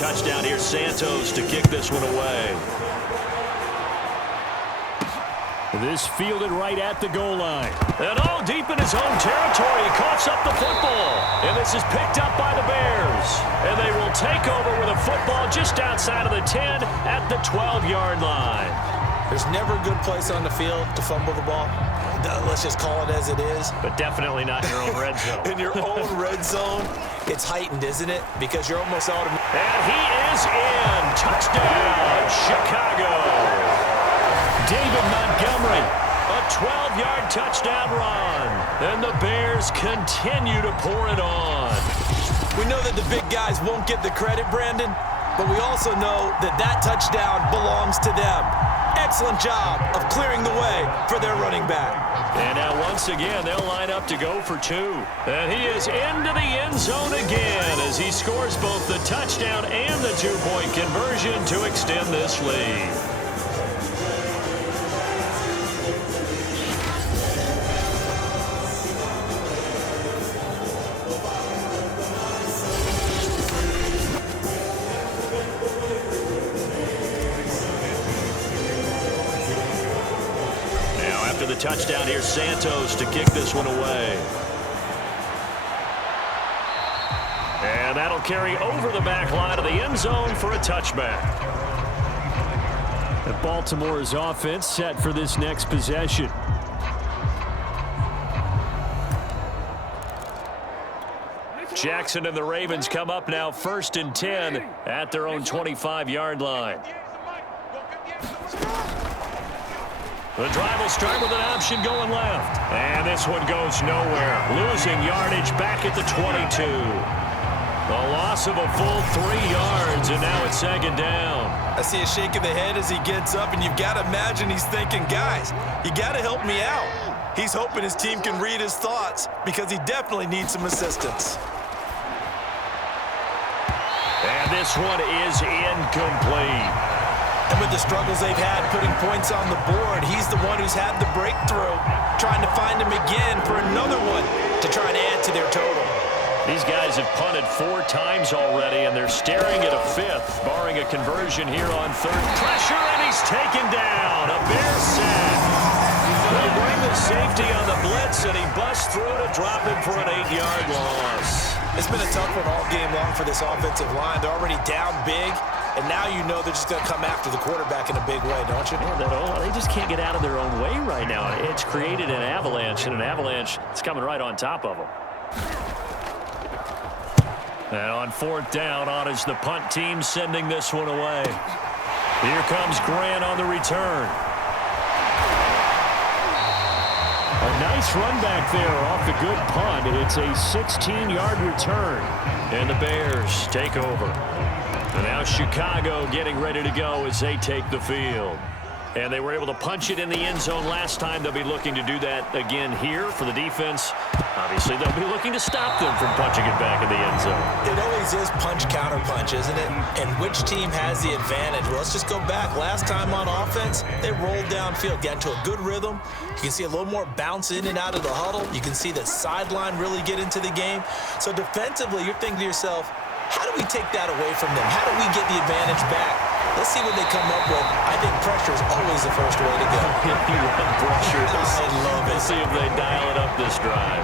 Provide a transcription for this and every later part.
touchdown, here's Santos to kick this one away. This fielded right at the goal line. And deep in his own territory, he coughs up the football. And this is picked up by the Bears. And they will take over with a football just outside of the 10 at the 12-yard line. There's never a good place on the field to fumble the ball. Let's just call it as it is. But definitely not in your own red zone. In your own red zone, it's heightened, isn't it? Because you're almost automatic. And he is in. Touchdown, Chicago. David Montgomery, a 12-yard touchdown run. And the Bears continue to pour it on. We know that the big guys won't get the credit, Brandon, but we also know that that touchdown belongs to them. Excellent job of clearing the way for their running back. And now once again, they'll line up to go for two. And he is into the end zone again as he scores both the touchdown and the two-point conversion to extend this lead. The touchdown, here's Santos to kick this one away. And that'll carry over the back line of the end zone for a touchback. And Baltimore's offense set for this next possession. Jackson and the Ravens come up now 1st and 10 at their own 25-yard line. The drive will start with an option going left. And this one goes nowhere. Losing yardage back at the 22. A loss of a full 3 yards, and now it's 2nd down. I see a shake of the head as he gets up, and you've got to imagine he's thinking, guys, you got to help me out. He's hoping his team can read his thoughts because he definitely needs some assistance. And this one is incomplete. And with the struggles they've had putting points on the board, he's the one who's had the breakthrough, trying to find him again for another one to try and add to their total. These guys have punted 4 times already, and they're staring at a 5th, barring a conversion here on 3rd. Pressure, and he's taken down. A Bear sack. They bring the safety on the blitz, and he busts through to drop him for an 8-yard loss. It's been a tough one all game long for this offensive line. They're already down big. And now you know they're just going to come after the quarterback in a big way, don't you? Yeah, they just can't get out of their own way right now. It's created an avalanche, and an avalanche is coming right on top of them. And on 4th down, on is the punt team sending this one away. Here comes Grant on the return. A nice run back there off the good punt. It's a 16-yard return. And the Bears take over. And now Chicago getting ready to go as they take the field. And they were able to punch it in the end zone last time. They'll be looking to do that again here for the defense. Obviously, they'll be looking to stop them from punching it back in the end zone. It always is punch-counter-punch, isn't it? And which team has the advantage? Well, let's just go back. Last time on offense, they rolled downfield, got into a good rhythm. You can see a little more bounce in and out of the huddle. You can see the sideline really get into the game. So defensively, you're thinking to yourself, how do we take that away from them? How do we get the advantage back? Let's see what they come up with. I think pressure is always the first way to go. You love pressure. I love it. Let's see if they dial it up this drive.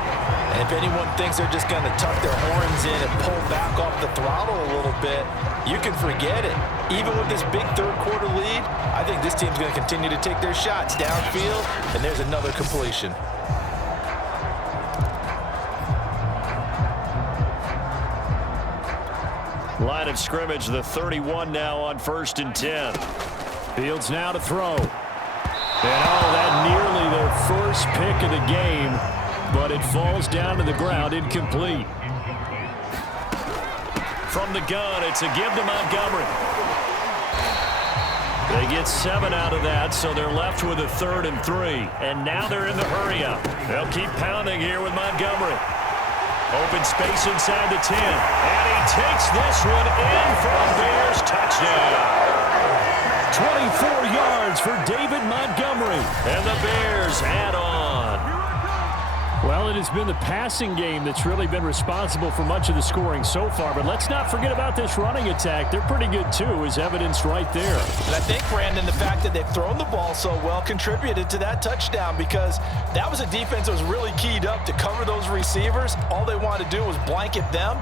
And if anyone thinks they're just going to tuck their horns in and pull back off the throttle a little bit, you can forget it. Even with this big third-quarter lead, I think this team's going to continue to take their shots downfield, and there's another completion. Line of scrimmage, the 31 now on 1st and 10. Fields now to throw. And that nearly their first pick of the game, but it falls down to the ground incomplete. From the gun, it's a give to Montgomery. They get 7 out of that, so they're left with a 3rd and 3. And now they're in the hurry-up. They'll keep pounding here with Montgomery. Open space inside the 10. And he takes this one in for a Bears touchdown. 24 yards for David Montgomery. And the Bears add on. Well, it it has been the passing game that's really been responsible for much of the scoring so far. But let's not forget about this running attack. They're pretty good, too, as evidenced right there. And I think, Brandon, the fact that they've thrown the ball so well contributed to that touchdown, because that was a defense that was really keyed up to cover those receivers. All they wanted to do was blanket them.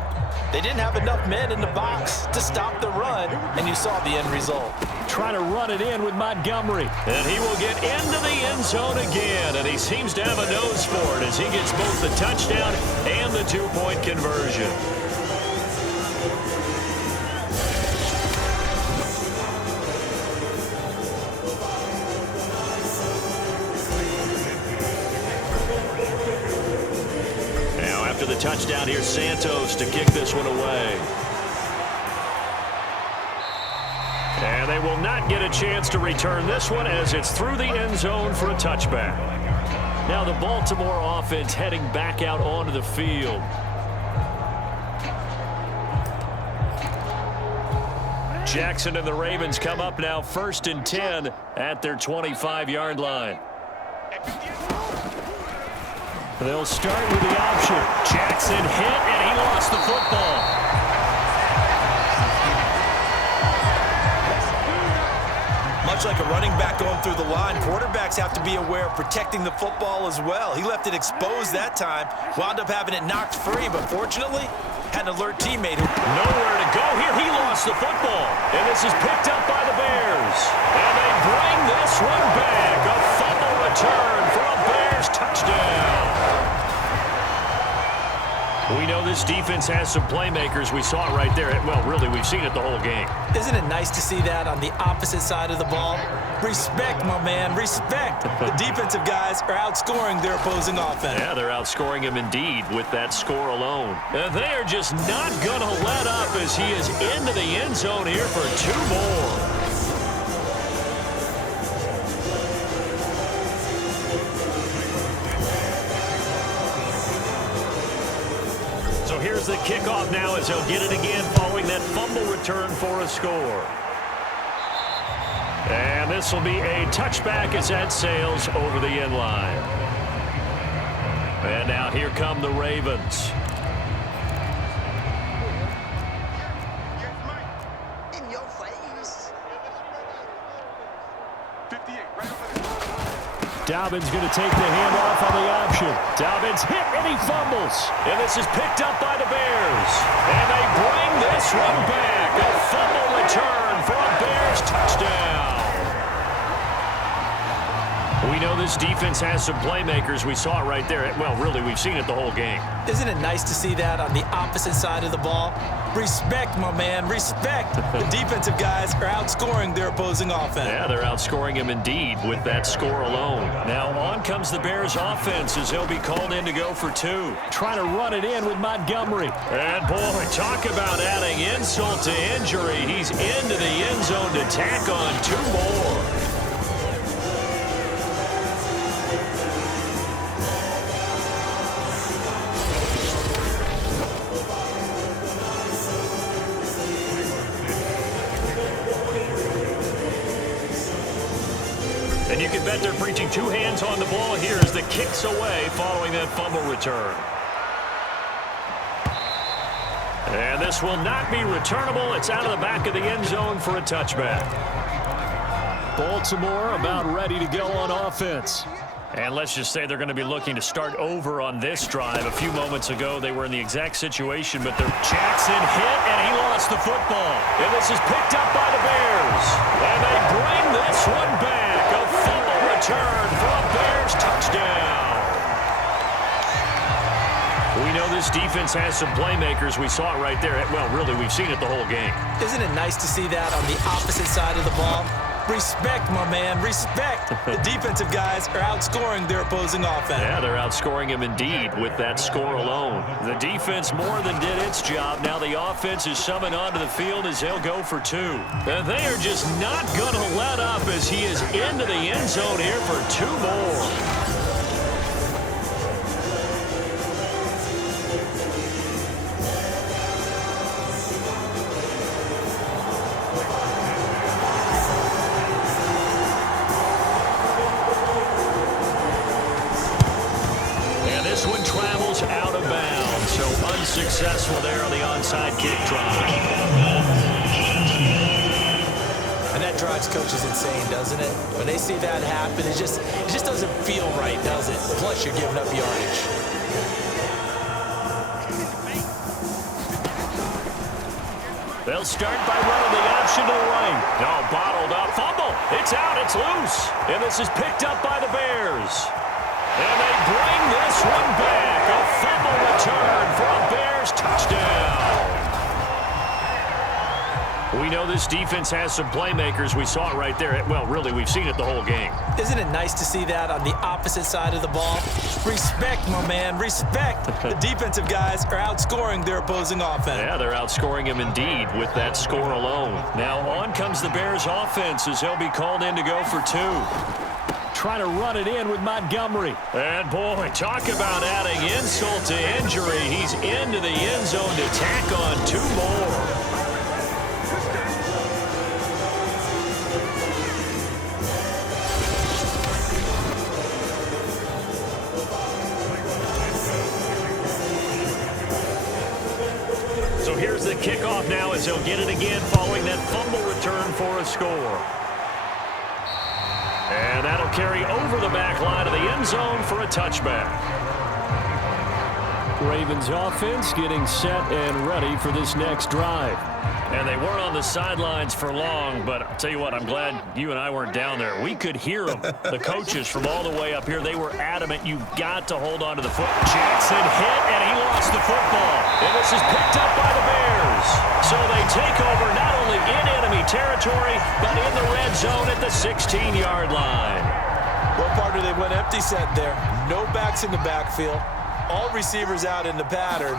They didn't have enough men in the box to stop the run, and you saw the end result. Trying to run it in with Montgomery. And he will get into the end zone again, and he seems to have a nose for it as he gets both the touchdown and the two-point conversion. Now after the touchdown, here's Santos to kick this one away. And they will not get a chance to return this one as it's through the end zone for a touchback. Now the Baltimore offense heading back out onto the field. Jackson and the Ravens come up now 1st and 10 at their 25-yard line. They'll start with the option. Jackson hit, and he lost the football. Much like a running back going through the line, quarterbacks have to be aware of protecting the football as well. He left it exposed that time, wound up having it knocked free, but fortunately, had an alert teammate who... Nowhere to go here. He lost the football. And this is picked up by the Bears. And they bring this one back. A fumble return for a Bears touchdown. We know this defense has some playmakers. We saw it right there. Well, really, we've seen it the whole game. Isn't it nice to see that on the opposite side of the ball? Respect, my man, respect. The defensive guys are outscoring their opposing offense. Yeah, they're outscoring him indeed with that score alone. And they are just not going to let up as he is into the end zone here for 2 more. So here's the kickoff now as he'll get it again following that fumble return for a score. And this will be a touchback as that sails over the end line. And now here come the Ravens. In your face. Dobbins going to take the handoff on the option. Dobbins hit, and he fumbles. And this is picked up by the Bears. And they bring this one back. A fumble return for a Bears touchdown. We know this defense has some playmakers. We saw it right there. Well, really, we've seen it the whole game. Isn't it nice to see that on the opposite side of the ball? Respect, my man, respect. The defensive guys are outscoring their opposing offense. Yeah, they're outscoring him indeed with that score alone. Now on comes the Bears offense as they'll be called in to go for 2. Trying to run it in with Montgomery. And boy, talk about adding insult to injury. He's into the end zone to tack on 2 more. And you can bet they're preaching 2 hands on the ball here as the kick's away following that fumble return. And this will not be returnable. It's out of the back of the end zone for a touchback. Baltimore about ready to go on offense. And let's just say they're going to be looking to start over on this drive. A few moments ago, they were in the exact situation, but Jackson hit, and he lost the football. And this is picked up by the Bears. And they bring this one back. A fumble return for a Bears touchdown. We know this defense has some playmakers. We saw it right there. Well, really, we've seen it the whole game. Isn't it nice to see that on the opposite side of the ball? Respect, my man, respect. The defensive guys are outscoring their opposing offense. Yeah, they're outscoring him indeed with that score alone. The defense more than did its job. Now the offense is summoned onto the field as they'll go for 2. And they are just not going to let up as he is into the end zone here for 2 more. This one travels out of bounds, so unsuccessful there on the onside kick drive. And that drives coaches insane, doesn't it? When they see that happen, it just doesn't feel right, does it? Plus, you're giving up yardage. They'll start by running the option to the right. No, bottled up. Fumble. It's out. It's loose. And this is picked up by the Bears. And they bring this one back. A fumble return for a Bears touchdown. We know this defense has some playmakers. We saw it right there. Well, really, we've seen it the whole game. Isn't it nice to see that on the opposite side of the ball? Respect, my man, respect. The defensive guys are outscoring their opposing offense. Yeah, they're outscoring them indeed with that score alone. Now on comes the Bears offense as he'll be called in to go for two. Trying to run it in with Montgomery. And boy, talk about adding insult to injury. He's into the end zone to tack on two more. So here's the kickoff now as he'll get it again following that fumble return for a score. And that'll carry over the back line of the end zone for a touchback. Ravens offense getting set and ready for this next drive. And they weren't on the sidelines for long, but I'll tell you what, I'm glad you and I weren't down there. We could hear them. The coaches from all the way up here, they were adamant. You've got to hold on to the foot. Jackson hit, and he lost the football. And this is picked up by the Bears. So they take over not only in enemy territory, but in the red zone at the 16-yard line. Well, partner, they went empty set there. No backs in the backfield. All receivers out in the pattern.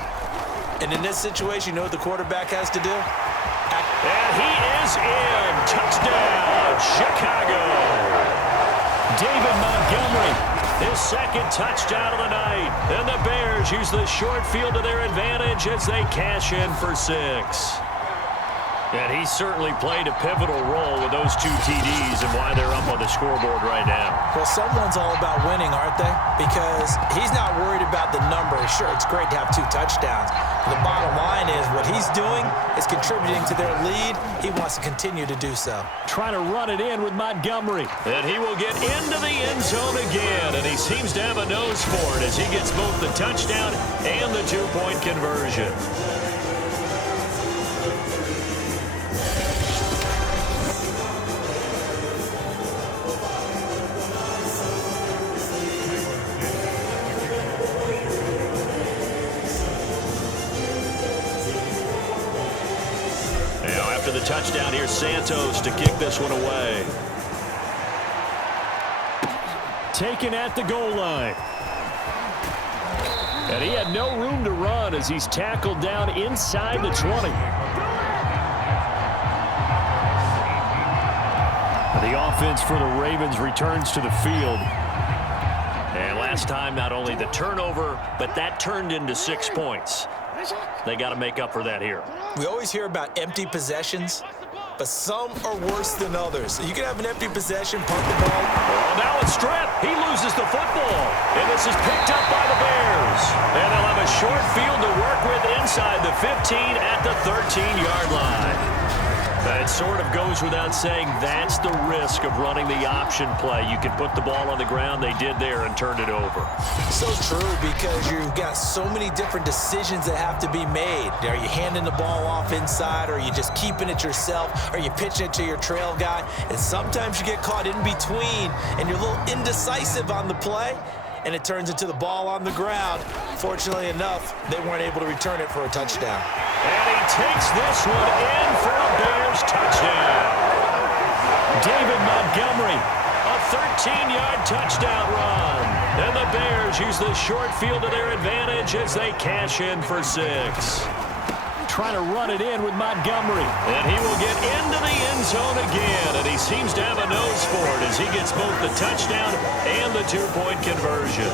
And in this situation, you know what the quarterback has to do? And he is in. Touchdown, Chicago. David Montgomery. His second touchdown of the night. And the Bears use the short field to their advantage as they cash in for 6. And he certainly played a pivotal role with those 2 TDs and why they're up on the scoreboard right now. Well, someone's all about winning, aren't they? Because he's not worried about the number. Sure, it's great to have 2 touchdowns. The bottom line is what he's doing is contributing to their lead. He wants to continue to do so. Trying to run it in with Montgomery. And he will get into the end zone again, and he seems to have a nose for it as he gets both the touchdown and the 2-point conversion. The touchdown here, Santos to kick this one away. Taken at the goal line. And he had no room to run as he's tackled down inside the 20. The offense for the Ravens returns to the field. And last time, not only the turnover, but that turned into 6 points. They got to make up for that here. We always hear about empty possessions, but some are worse than others. You can have an empty possession, punt the ball. Oh, now it's stripped. He loses the football. And this is picked up by the Bears. And they'll have a short field to work with inside the 15 at the 13-yard line. It sort of goes without saying that's the risk of running the option play. You can put the ball on the ground. They did there and turned it over. So true, because you've got so many different decisions that have to be made. Are you handing the ball off inside, or are you just keeping it yourself? Are you pitching it to your trail guy? And sometimes you get caught in between, and you're a little indecisive on the play, and it turns into the ball on the ground. Fortunately enough, they weren't able to return it for a touchdown. And he takes this one in for a Bears touchdown. David Montgomery. A 13-yard touchdown run. And the Bears use the short field to their advantage as they cash in for 6. Trying to run it in with Montgomery. And he will get into the end zone again, and he seems to have a nose for it as he gets both the touchdown and the 2-point conversion.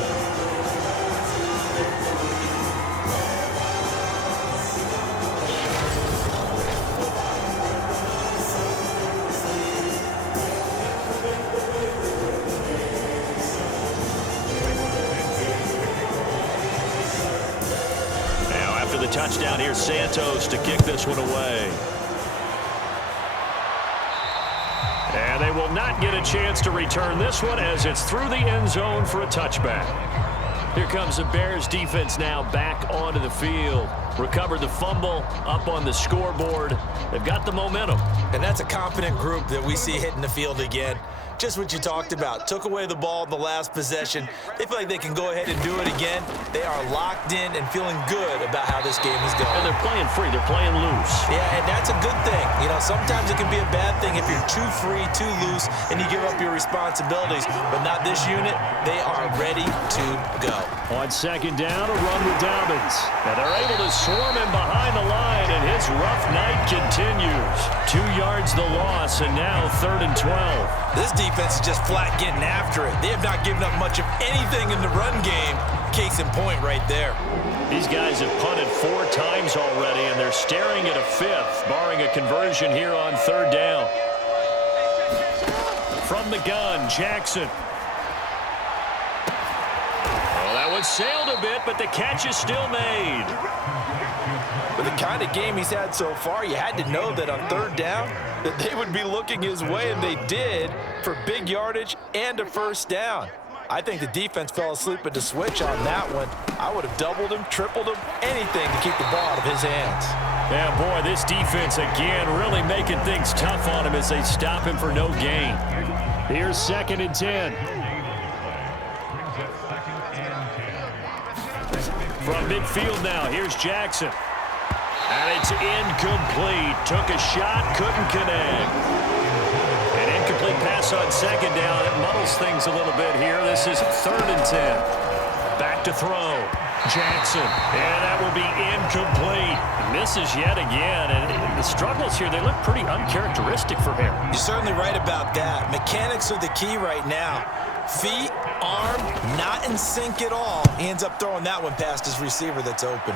touchdown. Here's Santos to kick this one away. And they will not get a chance to return this one as it's through the end zone for a touchback. Here comes the Bears defense now back onto the field. Recovered the fumble, up on the scoreboard. They've got the momentum. And that's a confident group that we see hitting the field again. Just what you talked about. Took away the ball in the last possession. They feel like they can go ahead and do it again. They are locked in and feeling good about how this game is going. And they're playing free. They're playing loose. Yeah, and that's a good thing. You know, sometimes it can be a bad thing if you're too free, too loose, and you give up your responsibilities. But not this unit. They are ready to go. On second down, a run with Dobbins. And they're able to swarm him behind the line, and his rough night continues. 2 yards the loss, and now 3rd and 12. This defense is just flat getting after it. They have not given up much of anything in the run game. Case in point right there. These guys have punted 4 times already, and they're staring at a 5th, barring a conversion here on 3rd down. From the gun, Jackson. Well, that one sailed a bit, but the catch is still made. With the kind of game he's had so far, you had to know that on 3rd down that they would be looking his way, and they did, for big yardage and a 1st down. I think the defense fell asleep at the switch on that one. I would have doubled him, tripled him, anything to keep the ball out of his hands. Yeah, boy, this defense again really making things tough on him as they stop him for no gain. Here's 2nd and 10. From midfield now, here's Jackson. And it's incomplete. Took a shot, couldn't connect. An incomplete pass on 2nd down. It muddles things a little bit here. This is 3rd and 10. Back to throw. Jackson. And that will be incomplete. Misses yet again. And the struggles here, they look pretty uncharacteristic for him. You're certainly right about that. Mechanics are the key right now. Feet, arm, not in sync at all. He ends up throwing that one past his receiver that's open.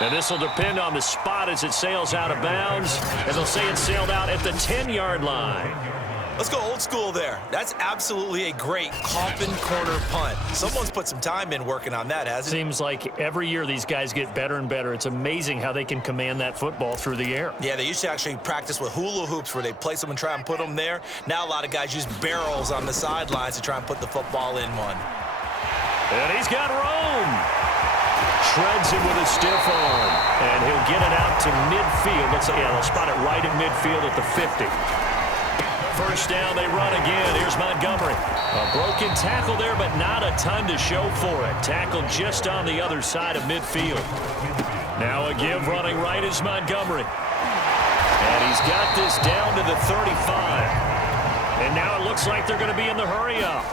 And this will depend on the spot as it sails out of bounds. And they'll say it sailed out at the 10-yard line. Let's go old school there. That's absolutely a great coffin corner punt. Someone's put some time in working on that, hasn't it? Seems like every year these guys get better and better. It's amazing how they can command that football through the air. Yeah, they used to actually practice with hula hoops where they place them and try and put them there. Now a lot of guys use barrels on the sidelines to try and put the football in one. And he's got room. Shreds him with a stiff arm. And he'll get it out to midfield. They'll spot it right at midfield at the 50. 1st down, they run again. Here's Montgomery. A broken tackle there, but not a ton to show for it. Tackled just on the other side of midfield. Now a give running right is Montgomery. And he's got this down to the 35. And now it looks like they're going to be in the hurry up.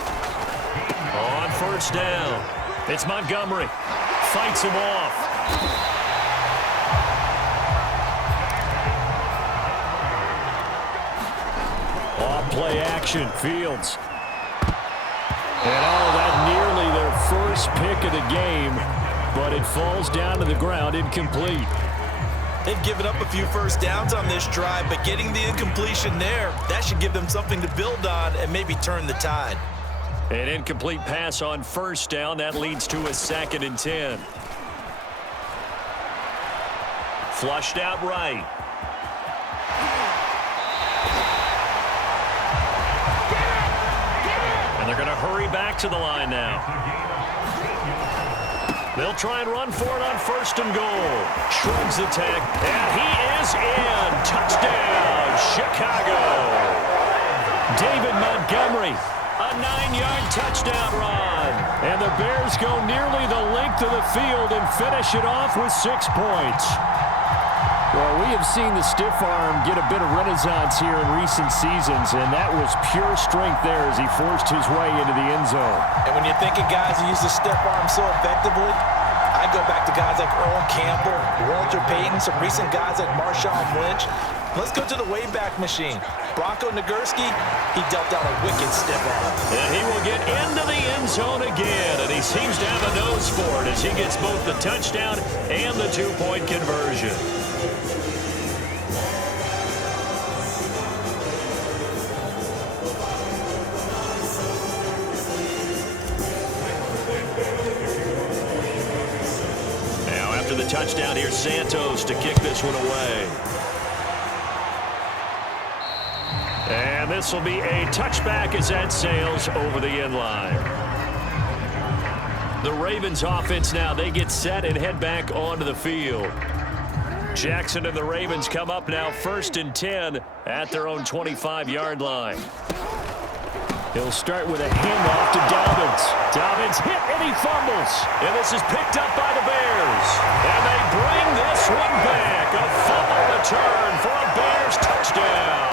On 1st down, it's Montgomery. Fights him off. Off-play action, Fields. And that nearly their first pick of the game, but it falls down to the ground incomplete. They've given up a few 1st downs on this drive, but getting the incompletion there, that should give them something to build on and maybe turn the tide. An incomplete pass on 1st down. That leads to a 2nd and 10. Flushed out right. And they're going to hurry back to the line now. They'll try and run for it on 1st and goal. Shrugs the tack, and he is in. Touchdown, Chicago. David Montgomery, a 9-yard touchdown run. And the Bears go nearly the length of the field and finish it off with 6 points. Well, we have seen the stiff arm get a bit of renaissance here in recent seasons, and that was pure strength there as he forced his way into the end zone. And when you're thinking guys who use the stiff arm so effectively, I go back to guys like Earl Campbell, Walter Payton, some recent guys like Marshawn Lynch. Let's go to the Wayback Machine. Bronco Nagurski, he dealt out a wicked stiff arm. And he will get into the end zone again, and he seems to have a nose for it as he gets both the touchdown and the 2-point conversion. after the touchdown, here's Santos to kick this one away. And this will be a touchback as that sails over the end line. The Ravens offense now, they get set and head back onto the field. Jackson and the Ravens come up now 1st and 10 at their own 25-yard line. He'll start with a handoff to Dobbins. Dobbins hit and he fumbles. And this is picked up by the Bears. And they bring this one back. A fumble return for a Bears touchdown.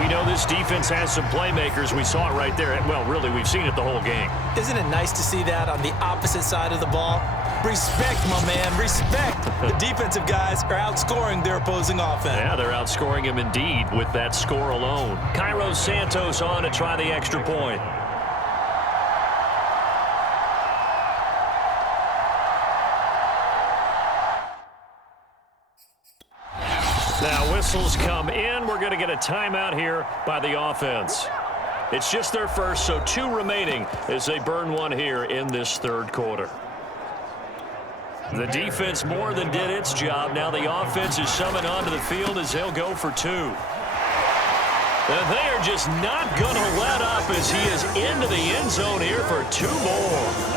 We know this defense has some playmakers. We saw it right there. Well, really, we've seen it the whole game. Isn't it nice to see that on the opposite side of the ball? Respect, my man, respect. The defensive guys are outscoring their opposing offense. Yeah, they're outscoring him indeed with that score alone. Cairo Santos on to try the extra point. Now whistles come in. We're going to get a timeout here by the offense. It's just their first, so 2 remaining as they burn one here in this 3rd quarter. The defense more than did its job. Now the offense is summoned onto the field as they'll go for 2. And they are just not going to let up as he is into the end zone here for 2 more.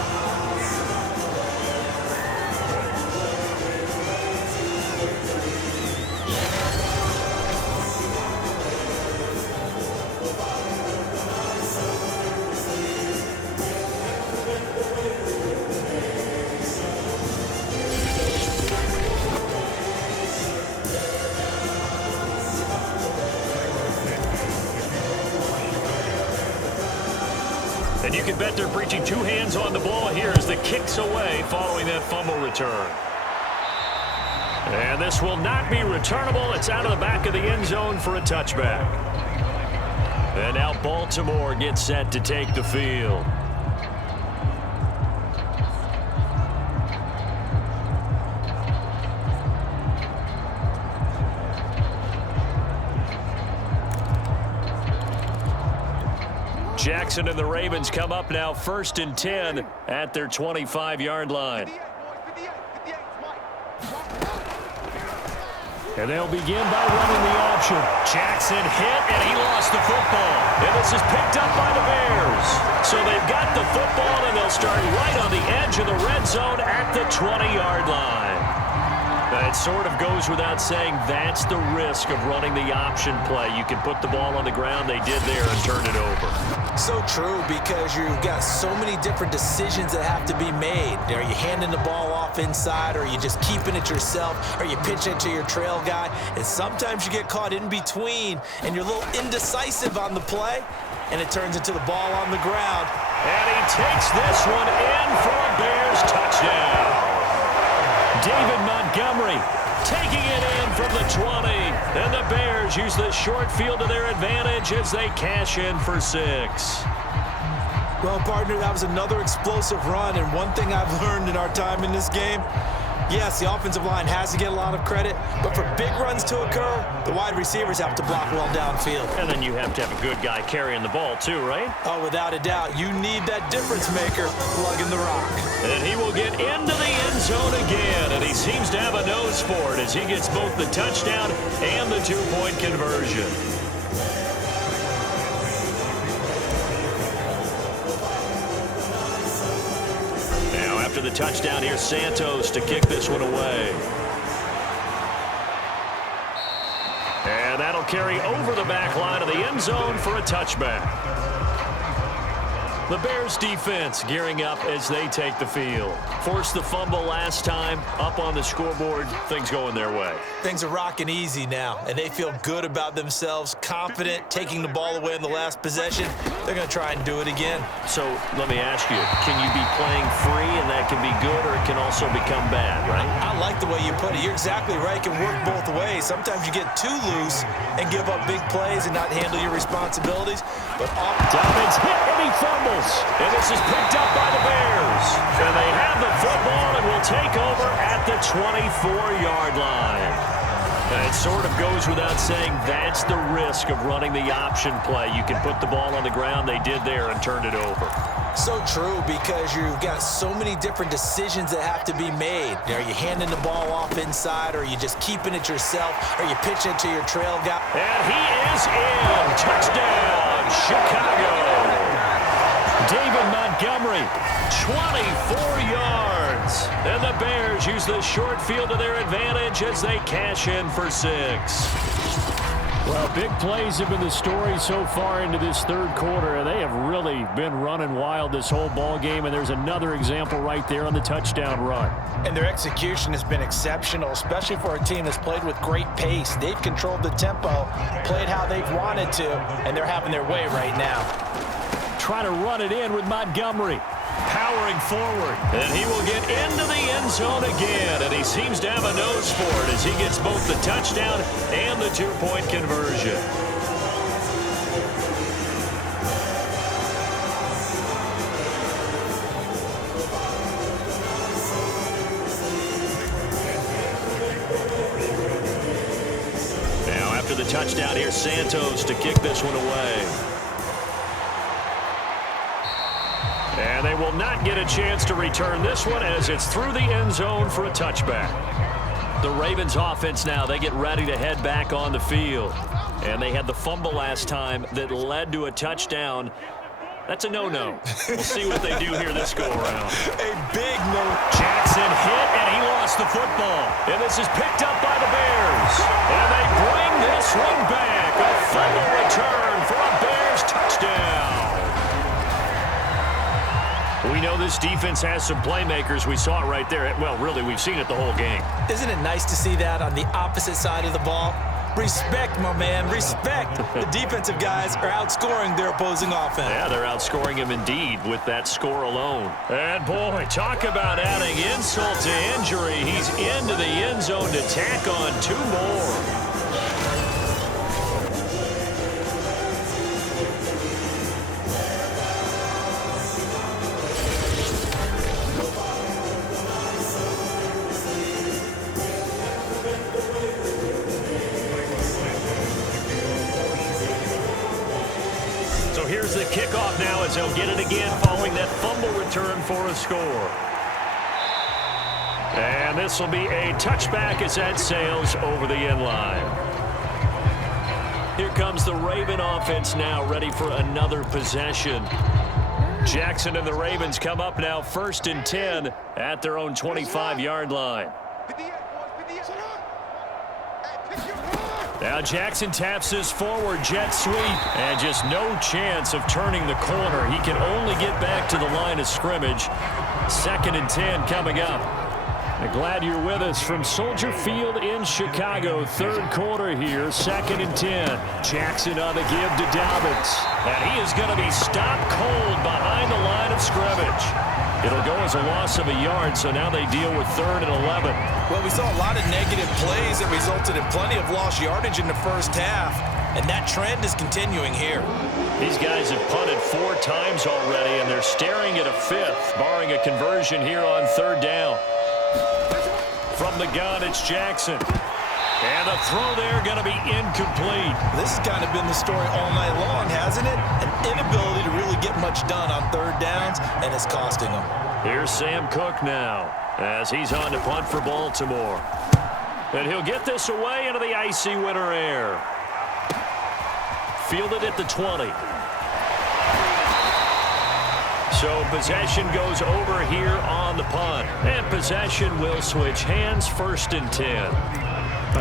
And you can bet they're preaching 2 hands on the ball here as the kick's away following that fumble return. And this will not be returnable. It's out of the back of the end zone for a touchback. And now Baltimore gets set to take the field. Jackson and the Ravens come up now 1st and 10 at their 25-yard line. And they'll begin by running the option. Jackson hit, and he lost the football. And this is picked up by the Bears. So they've got the football, and they'll start right on the edge of the red zone at the 20-yard line. It sort of goes without saying that's the risk of running the option play. You can put the ball on the ground. They did there and turn it over. So true, because you've got so many different decisions that have to be made. Are you handing the ball off inside, or are you just keeping it yourself? Are you pitching it to your trail guy? And sometimes you get caught in between, and you're a little indecisive on the play, and it turns into the ball on the ground. And he takes this one in for a Bears touchdown. David Montgomery taking it in from the 20. And the Bears use the short field to their advantage as they cash in for 6. Well, partner, that was another explosive run. And one thing I've learned in our time in this game, yes, the offensive line has to get a lot of credit, but for big runs to occur, the wide receivers have to block well downfield. And then you have to have a good guy carrying the ball too, right? Oh, without a doubt. You need that difference maker lugging the rock. And he will get into the end zone again, and he seems to have a nose for it as he gets both the touchdown and the 2-point conversion. After the touchdown, here's Santos to kick this one away. And that'll carry over the back line of the end zone for a touchback. The Bears defense gearing up as they take the field. Forced the fumble last time, up on the scoreboard, things going their way. Things are rocking easy now, and they feel good about themselves, confident, taking the ball away in the last possession. They're going to try and do it again. So let me ask you, can you be playing free and that can be good, or it can also become bad, right? I like the way you put it. You're exactly right. It can work both ways. Sometimes you get too loose and give up big plays and not handle your responsibilities. But Dobbins hit and he fumbles. And this is picked up by the Bears. And they have the football and will take over at the 24-yard line. And it sort of goes without saying that's the risk of running the option play. You can put the ball on the ground. They did there and turned it over. So true, because you've got so many different decisions that have to be made. Are you handing the ball off inside, or are you just keeping it yourself? Are you pitching it to your trail guy? And he is in. Touchdown, Chicago. David Montgomery, 24 yards. And the Bears use the short field to their advantage as they cash in for 6. Well, big plays have been the story so far into this third quarter. They have really been running wild this whole ball game, and there's another example right there on the touchdown run. And their execution has been exceptional, especially for a team that's played with great pace. They've controlled the tempo, played how they've wanted to, and they're having their way right now. Trying to run it in with Montgomery. Powering forward, and he will get into the end zone again, and he seems to have a nose for it as he gets both the touchdown and the two-point conversion. Now after the touchdown, here's Santos to kick this one away. And they will not get a chance to return this one as it's through the end zone for a touchback. The Ravens offense now, they get ready to head back on the field. And they had the fumble last time that led to a touchdown. That's a no-no. We'll see what they do here this go-around. A big no. Jackson hit, and he lost the football. And this is picked up by the Bears. And they bring this one back. A fumble return for a Bears touchdown. We know this defense has some playmakers. We saw it right there. Well, really, we've seen it the whole game. Isn't it nice to see that on the opposite side of the ball? Respect, my man, respect. The defensive guys are outscoring their opposing offense. Yeah, they're outscoring him indeed with that score alone. And, boy, talk about adding insult to injury. He's into the end zone to tack on 2 more. Here's the kickoff now as they'll get it again following that fumble return for a score. And this will be a touchback as that sails over the end line. Here comes the Raven offense now, ready for another possession. Jackson and the Ravens come up now 1st and 10 at their own 25-yard line. Now Jackson taps this forward jet sweep, and just no chance of turning the corner. He can only get back to the line of scrimmage. 2nd and 10 coming up. I'm glad you're with us from Soldier Field in Chicago. 3rd quarter here, 2nd and 10. Jackson on the give to Dobbins. And he is going to be stopped cold behind the line of scrimmage. It'll go as a loss of a yard, so now they deal with 3rd and 11. Well, we saw a lot of negative plays that resulted in plenty of lost yardage in the first half, and that trend is continuing here. These guys have punted 4 times already, and they're staring at a 5th, barring a conversion here on 3rd down. From the gun, it's Jackson. And the throw there going to be incomplete. This has kind of been the story all night long, hasn't it? An inability to really get much done on 3rd downs, and it's costing them. Here's Sam Cook now as he's on to punt for Baltimore. And he'll get this away into the icy winter air. Fielded at the 20. So possession goes over here on the punt. And possession will switch hands, 1st and 10.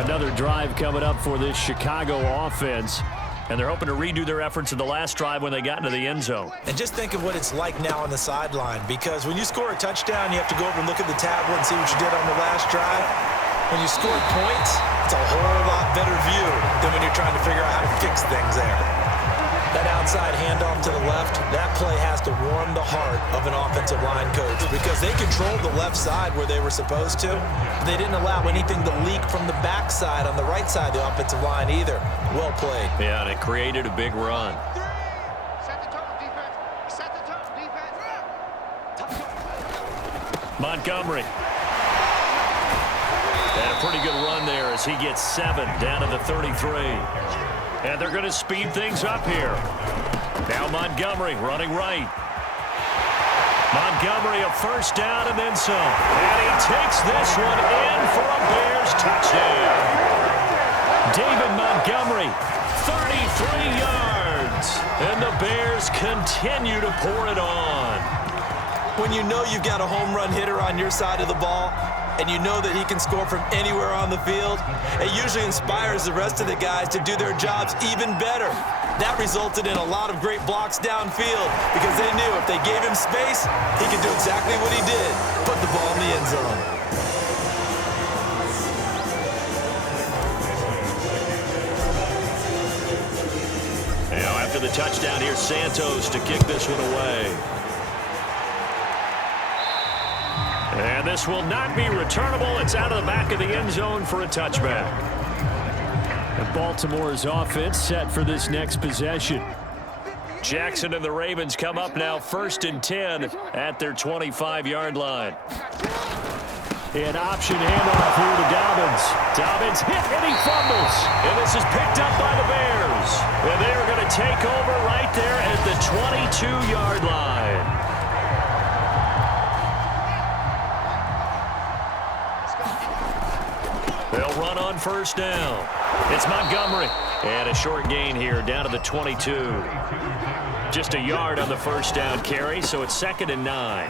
Another drive coming up for this Chicago offense. And they're hoping to redo their efforts in the last drive when they got into the end zone. And just think of what it's like now on the sideline, because when you score a touchdown, you have to go over and look at the tablet and see what you did on the last drive. When you score points, it's a whole lot better view than when you're trying to figure out how to fix things there. That outside handoff to the left, that play has to warm the heart of an offensive line coach, because they controlled the left side where they were supposed to. But they didn't allow anything to leak from the backside on the right side of the offensive line either. Well played. Yeah, and it created a big run. Montgomery. And a pretty good run there as he gets 7 down to the 33. And they're going to speed things up here. Now Montgomery running right. Montgomery a first down and then some. And he takes this one in for a Bears touchdown. David Montgomery, 33 yards. And the Bears continue to pour it on. When you know you've got a home run hitter on your side of the ball, and you know that he can score from anywhere on the field, it usually inspires the rest of the guys to do their jobs even better. That resulted in a lot of great blocks downfield because they knew if they gave him space, he could do exactly what he did, put the ball in the end zone. Now after the touchdown, here's Santos to kick this one away. And this will not be returnable. It's out of the back of the end zone for a touchback. And Baltimore's offense set for this next possession. Jackson and the Ravens come up now 1st and 10 at their 25-yard line. An option handoff here to Dobbins. Dobbins hit and he fumbles. And this is picked up by the Bears. And they are going to take over right there at the 22-yard line. They'll run on first down. It's Montgomery. And a short gain here down to the 22. Just a yard on the first down carry, so it's 2nd and 9.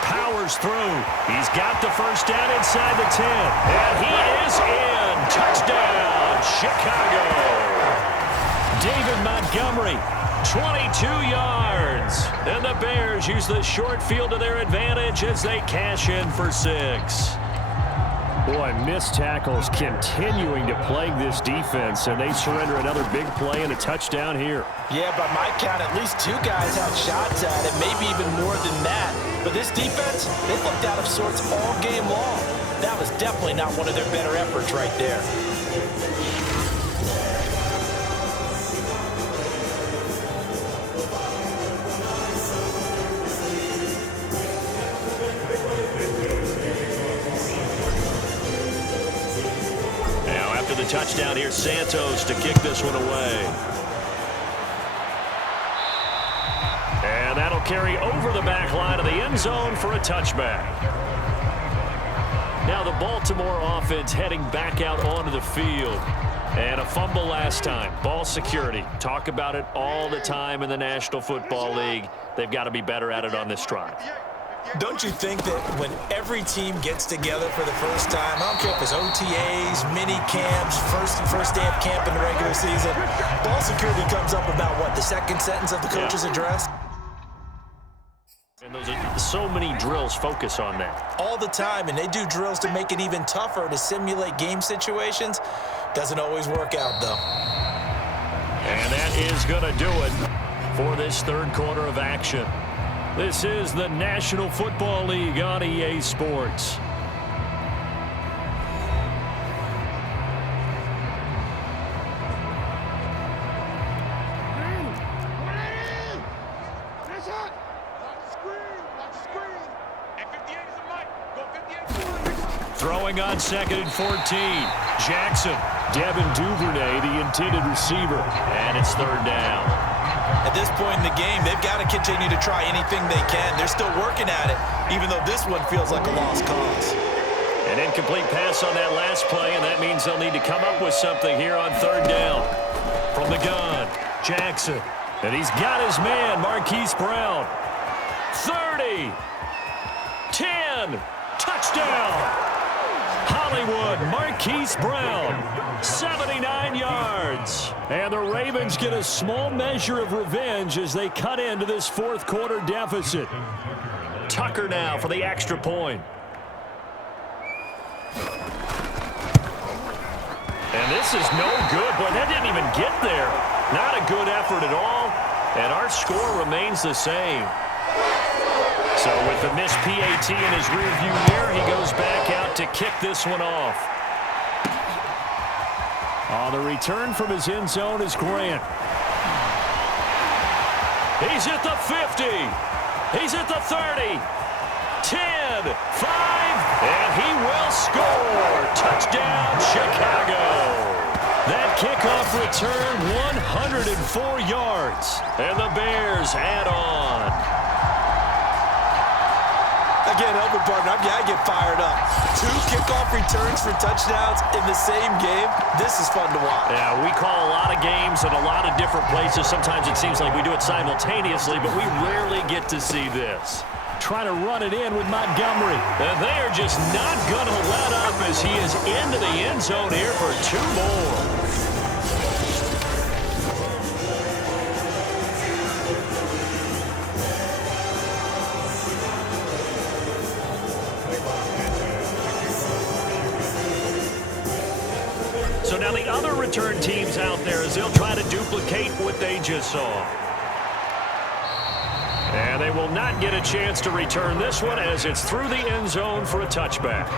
Powers through. He's got the first down inside the 10. And he is in. Touchdown, Chicago. David Montgomery, 22 yards. And the Bears use the short field to their advantage as they cash in for 6. Boy, missed tackles continuing to plague this defense, and they surrender another big play and a touchdown here. Yeah, by my count, at least 2 guys had shots at it, maybe even more than that. But this defense, they looked out of sorts all game long. That was definitely not one of their better efforts right there. Touchdown here, Santos to kick this one away. And that'll carry over the back line of the end zone for a touchback. Now the Baltimore offense heading back out onto the field. And a fumble last time. Ball security. Talk about it all the time in the National Football League. They've got to be better at it on this drive. Don't you think that when every team gets together for the first time, I don't care if it's OTAs, mini camps, first day of camp in the regular season, ball security comes up about what, the second sentence of the coach's address? And those are so many drills focus on that. All the time, and they do drills to make it even tougher to simulate game situations. Doesn't always work out, though. And that is going to do it for this third quarter of action. This is the National Football League on EA Sports. Throwing on 2nd and 14. Jackson. Devin Duvernay, the intended receiver. And it's 3rd down. At this point in the game, they've got to continue to try anything they can. They're still working at it, even though this one feels like a lost cause. An incomplete pass on that last play, and that means they'll need to come up with something here on 3rd down. From the gun, Jackson. And he's got his man, Marquise Brown. 30. 10. Touchdown. Hollywood, Marquise Brown, 79 yards. And the Ravens get a small measure of revenge as they cut into this fourth quarter deficit. Tucker now for the extra point. And this is no good. Boy, that didn't even get there. Not a good effort at all. And our score remains the same. So with the missed PAT in his rearview mirror, he goes back out to kick this one off. On the return from his end zone is Grant. He's at the 50. He's at the 30. 10, 5, and he will score. Touchdown, Chicago. That kickoff return, 104 yards. And the Bears add on. can't help it, partner. I get fired up. 2 kickoff returns for touchdowns in the same game. This is fun to watch. Yeah, we call a lot of games in a lot of different places. Sometimes it seems like we do it simultaneously, but we rarely get to see this. Trying to run it in with Montgomery. And they are just not going to let up as he is into the end zone here for 2 more. So now the other return teams out there as they'll try to duplicate what they just saw. And they will not get a chance to return this one as it's through the end zone for a touchback.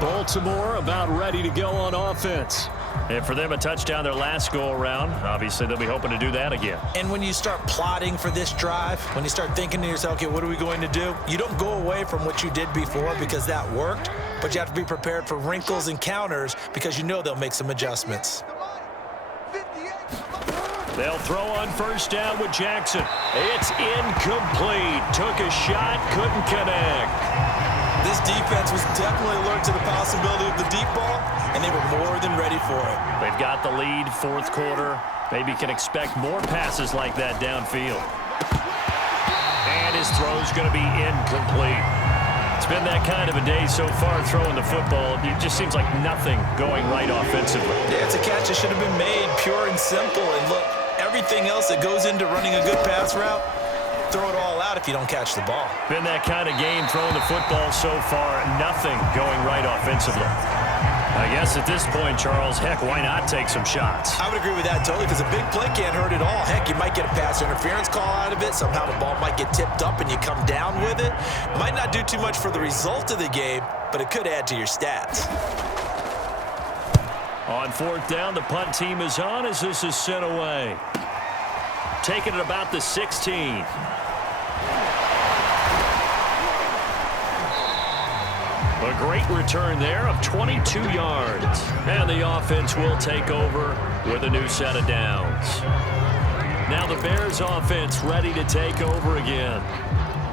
Baltimore about ready to go on offense. And for them, a touchdown their last go-around. Obviously, they'll be hoping to do that again. And when you start plotting for this drive, when you start thinking to yourself, okay, what are we going to do? You don't go away from what you did before because that worked, but you have to be prepared for wrinkles and counters because you know they'll make some adjustments. They'll throw on first down with Jackson. It's incomplete. Took a shot, couldn't connect. This defense was definitely alert to the possibility of the deep ball, and they were more than ready for it. They've got the lead, 4th quarter. Maybe can expect more passes like that downfield. And his throw's going to be incomplete. It's been that kind of a day so far throwing the football. It just seems like nothing going right offensively. Yeah, it's a catch that should have been made, pure and simple. And look, everything else that goes into running a good pass route, throw it all out if you don't catch the ball. Been that kind of game throwing the football so far. Nothing going right offensively. I guess at this point, Charles, heck, why not take some shots? I would agree with that totally because a big play can't hurt at all. Heck, you might get a pass interference call out of it. Somehow the ball might get tipped up and you come down with it. Might not do too much for the result of the game, but it could add to your stats. On 4th down, the punt team is on as this is sent away. Taking it about the 16. A great return there of 22 yards. And the offense will take over with a new set of downs. Now the Bears offense ready to take over again.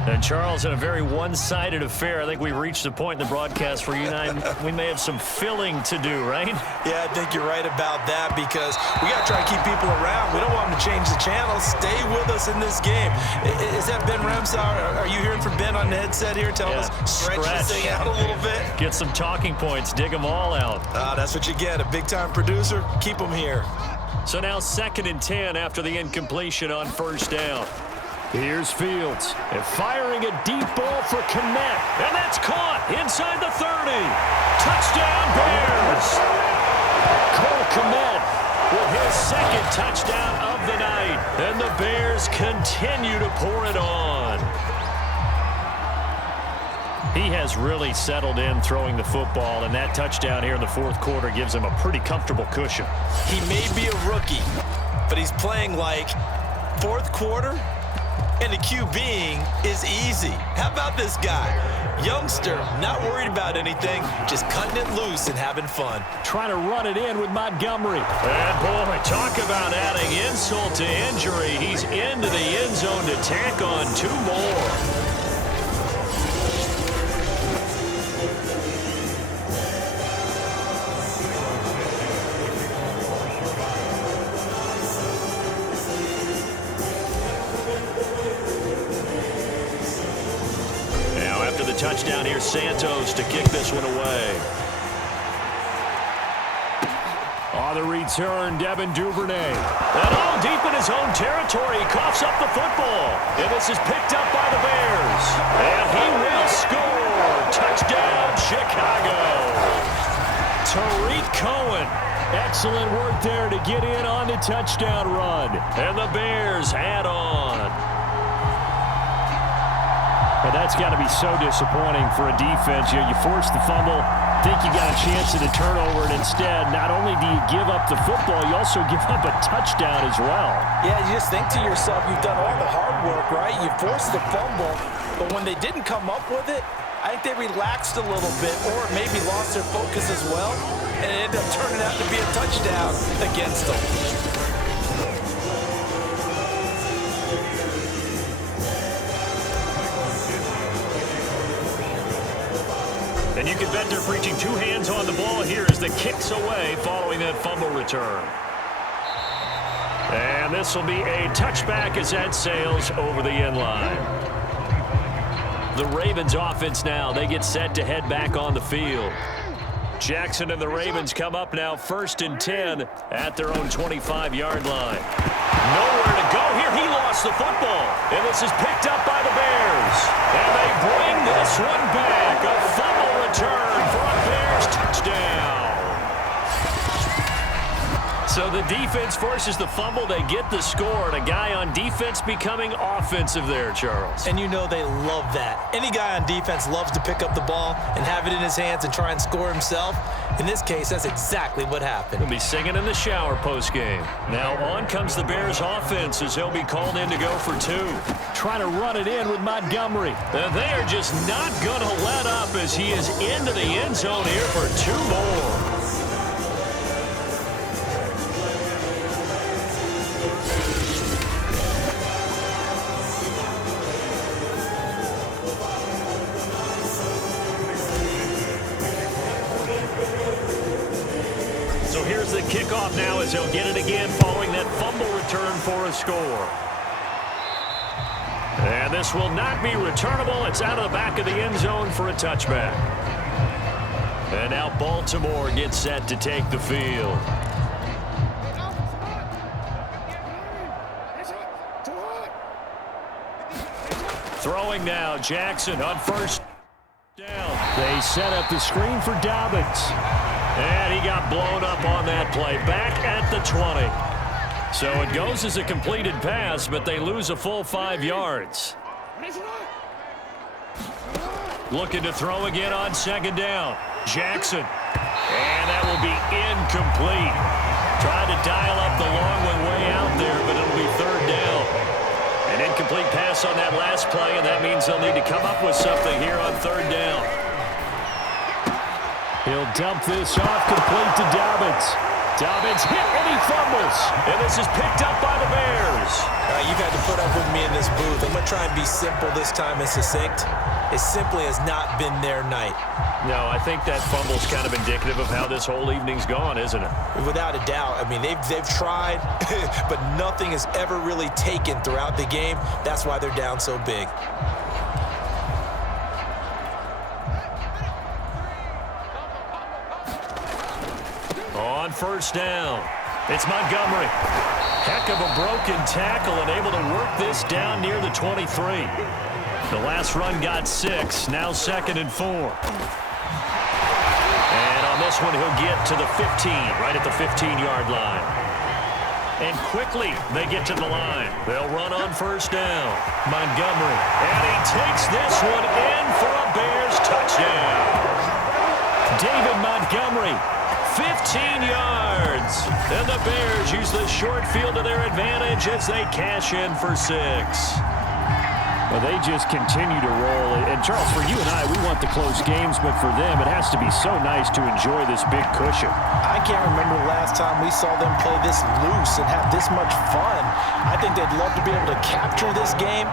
And Charles, in a very one-sided affair, I think we've reached the point in the broadcast where you and I, we may have some filling to do, right? Yeah, I think you're right about that because we got to try to keep people around. We don't want them to change the channel. Stay with us in this game. Is that Ben Ramsau? Are you hearing from Ben on the headset here? Tell us, stretch this thing out a little bit. Get some talking points. Dig them all out. That's what you get. A big-time producer. Keep them here. So now 2nd and 10 after the incompletion on first down. Here's Fields. And firing a deep ball for Kmet. And that's caught inside the 30. Touchdown, Bears. Cole Kmet with his 2nd touchdown of the night. And the Bears continue to pour it on. He has really settled in throwing the football, and that touchdown here in the 4th quarter gives him a pretty comfortable cushion. He may be a rookie, but he's playing like 4th quarter. And the QBing is easy. How about this guy? Youngster, not worried about anything, just cutting it loose and having fun. Trying to run it in with Montgomery. And boy, talk about adding insult to injury. He's into the end zone to tack on 2 more. Touchdown here, Santos to kick this one away. On the return, Devin Duvernay. And all deep in his own territory, he coughs up the football. And this is picked up by the Bears. And he will score. Touchdown, Chicago. Tariq Cohen. Excellent work there to get in on the touchdown run. And the Bears add on. Well, that's got to be so disappointing for a defense. You force the fumble, think you got a chance at a turnover, and instead, not only do you give up the football, you also give up a touchdown as well. Yeah, you just think to yourself, you've done all the hard work, right? You forced the fumble, but when they didn't come up with it, I think they relaxed a little bit or maybe lost their focus as well, and it ended up turning out to be a touchdown against them. And you can bet they're preaching two hands on the ball here as the kick's away following that fumble return. And this will be a touchback as that sails over the end line. The Ravens offense now, they get set to head back on the field. Jackson and the Ravens come up now 1st and 10 at their own 25-yard line. Nowhere to go here. He lost the football. And this is picked up by the Bears. And they bring this one back. A fumble return for a Bears touchdown. So the defense forces the fumble. They get the score. And a guy on defense becoming offensive there, Charles. And you know they love that. Any guy on defense loves to pick up the ball and have it in his hands and try and score himself. In this case, that's exactly what happened. He'll be singing in the shower postgame. Now on comes the Bears offense as he'll be called in to go for 2. Trying to run it in with Montgomery. And they are just not going to let up as he is into the end zone here for 2 more. So here's the kickoff now as he'll get it again following that fumble return for a score. And this will not be returnable. It's out of the back of the end zone for a touchback. And now Baltimore gets set to take the field. Throwing now, Jackson on 1st down. They set up the screen for Dobbins. And he got blown up on that play. Back at the 20. So it goes as a completed pass, but they lose a full 5 yards. Looking to throw again on 2nd down. Jackson. And that will be incomplete. Tried to dial up the long one way out there, but it'll be 3rd down. An incomplete pass on that last play, and that means they'll need to come up with something here on 3rd down. He'll dump this off complete to Dobbins. Dobbins hit and he fumbles. And this is picked up by the Bears. You've had to put up with me in this booth. I'm going to try and be simple this time and succinct. It simply has not been their night. No, I think that fumble's kind of indicative of how this whole evening's gone, isn't it? Without a doubt. I mean, they've tried, but nothing has ever really taken throughout the game. That's why they're down so big. On 1st down, it's Montgomery. Heck of a broken tackle and able to work this down near the 23. The last run got 6, now 2nd and 4. And on this one, he'll get to the 15, right at the 15-yard line. And quickly, they get to the line. They'll run on 1st down. Montgomery, and he takes this one in for a Bears touchdown. David Montgomery. 15 yards. And the Bears use the short field to their advantage as they cash in for 6. Well, they just continue to roll. And, Charles, for you and I, we want the close games, but for them, it has to be so nice to enjoy this big cushion. I can't remember the last time we saw them play this loose and have this much fun. I think they'd love to be able to capture this game,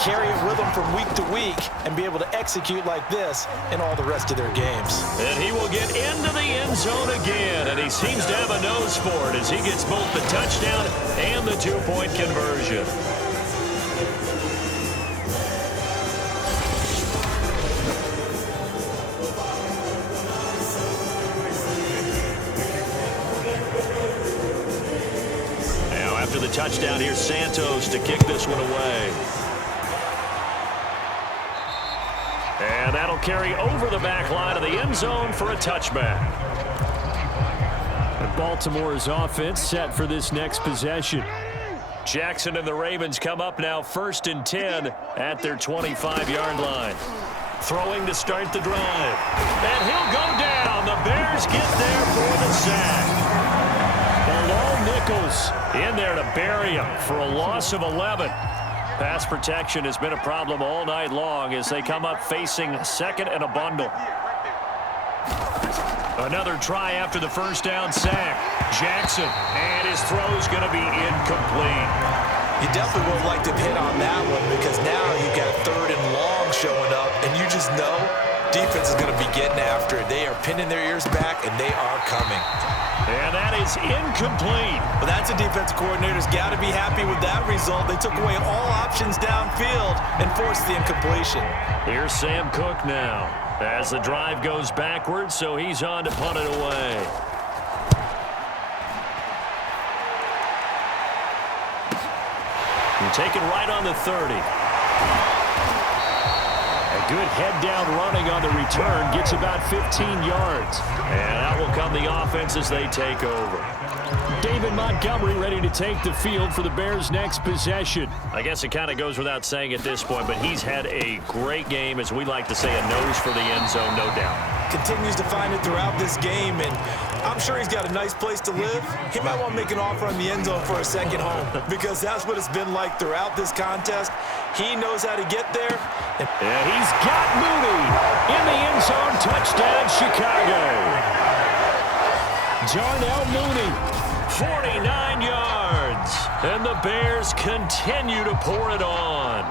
carry it with them from week to week, and be able to execute like this in all the rest of their games. And he will get into the end zone again, and he seems to have a nose for it as he gets both the touchdown and the 2-point conversion. Now after the touchdown, here's Santos to kick this one away. And that'll carry over the back line of the end zone for a touchback. And Baltimore's offense set for this next possession. Jackson and the Ravens come up now 1st and 10 at their 25-yard line. Throwing to start the drive. And he'll go down. The Bears get there for the sack. Bilal Nichols in there to bury him for a loss of 11. Pass protection has been a problem all night long as they come up facing 2nd and a bundle. Another try after the 1st down sack. Jackson, and his throw's going to be incomplete. You definitely would like to hit on that one because now you've got 3rd and long showing up, and you just know defense is going to be getting after it. They are pinning their ears back, and they are coming. And that is incomplete. But that's a defensive coordinator's got to be happy with that result. They took away all options downfield and forced the incompletion. Here's Sam Cook now as the drive goes backwards, so he's on to punt it away. You're taken right on the 30. Good head-down running on the return. Gets about 15 yards. And out will come the offense as they take over. David Montgomery ready to take the field for the Bears' next possession. I guess it kind of goes without saying at this point, but he's had a great game, as we like to say, a nose for the end zone, no doubt. Continues to find it throughout this game, and I'm sure he's got a nice place to live. He might want to make an offer on the end zone for a second home, because that's what it's been like throughout this contest. He knows how to get there. And he's got Mooney in the end zone. Touchdown, Chicago. Darnell Mooney, 49 yards. And the Bears continue to pour it on.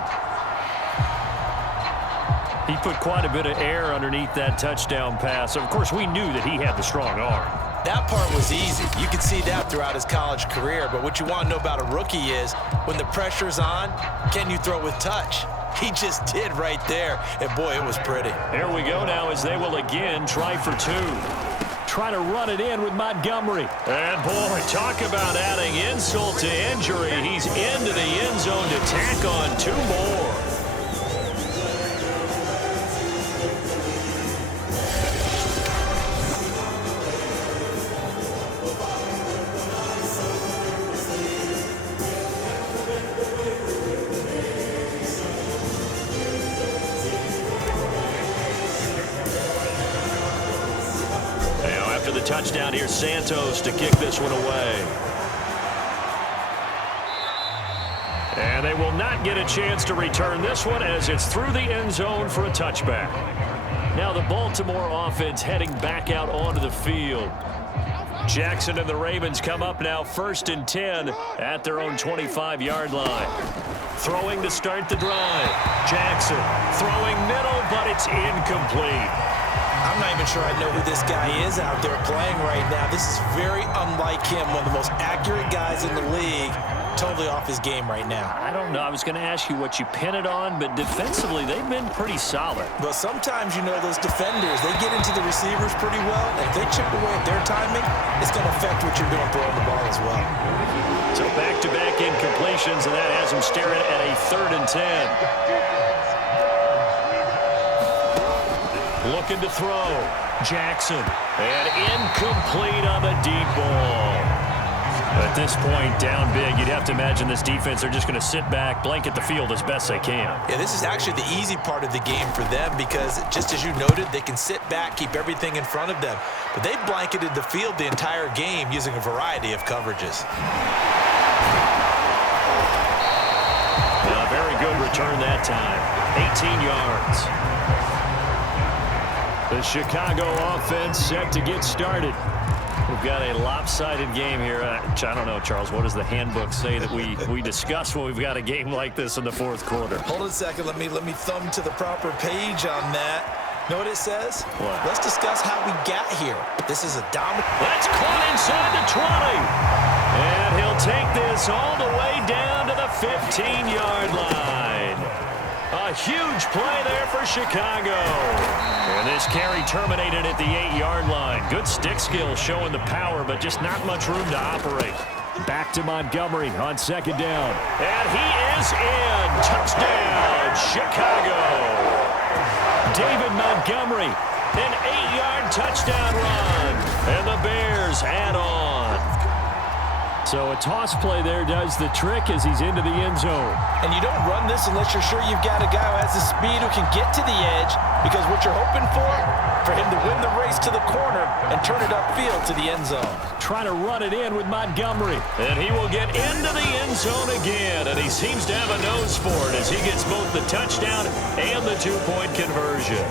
He put quite a bit of air underneath that touchdown pass. Of course, we knew that he had the strong arm. That part was easy. You could see that throughout his college career. But what you want to know about a rookie is when the pressure's on, can you throw with touch? He just did right there. And, boy, it was pretty. Here we go now as they will again try for two. Trying to run it in with Montgomery. And, boy, talk about adding insult to injury. He's into the end zone to tack on two more. Touchdown here, Santos to kick this one away. And they will not get a chance to return this one as it's through the end zone for a touchback. Now the Baltimore offense heading back out onto the field. Jackson and the Ravens come up now 1st and 10 at their own 25-yard line. Throwing to start the drive. Jackson throwing middle, but it's incomplete. I'm not even sure I know who this guy is out there playing right now. This is very unlike him, one of the most accurate guys in the league. Totally off his game right now. I don't know. I was going to ask you what you pin it on, but defensively, they've been pretty solid. But sometimes, you know, those defenders, they get into the receivers pretty well. And if they chip away at their timing, it's going to affect what you're doing throwing the ball as well. So back-to-back incompletions, and that has him staring at a 3rd and 10. Looking to throw. Jackson. And incomplete on the deep ball. At this point, down big, you'd have to imagine this defense, they're just going to sit back, blanket the field as best they can. Yeah, this is actually the easy part of the game for them because, just as you noted, they can sit back, keep everything in front of them. But they've blanketed the field the entire game using a variety of coverages. A very good return that time. 18 yards. The Chicago offense set to get started. We've got a lopsided game here. I don't know, Charles, what does the handbook say that we discuss when we've got a game like this in the 4th quarter? Hold on a second. Let me thumb to the proper page on that. Know what it says? What? Let's discuss how we got here. This is a dominant. That's caught inside the 20. And he'll take this all the way down to the 15-yard line. A huge play there for Chicago. And this carry terminated at the 8-yard line. Good stick skill showing the power, but just not much room to operate. Back to Montgomery on 2nd down. And he is in. Touchdown, Chicago. David Montgomery. An 8-yard touchdown run. And the Bears add on. So a toss play there does the trick as he's into the end zone. And you don't run this unless you're sure you've got a guy who has the speed who can get to the edge, because what you're hoping for him to win the race to the corner and turn it upfield to the end zone. Trying to run it in with Montgomery. And he will get into the end zone again, and he seems to have a nose for it as he gets both the touchdown and the 2-point conversion.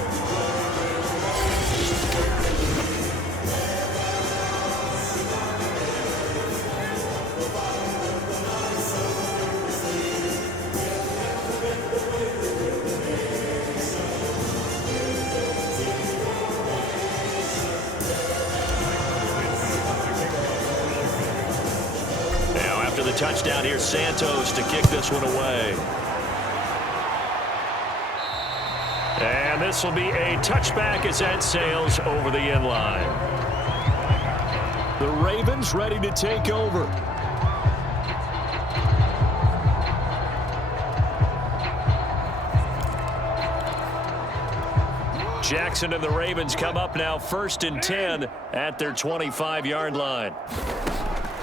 touchdown, here's Santos to kick this one away. And this will be a touchback as that sails over the end line. The Ravens ready to take over. Jackson and the Ravens come up now 1st and 10 at their 25-yard line.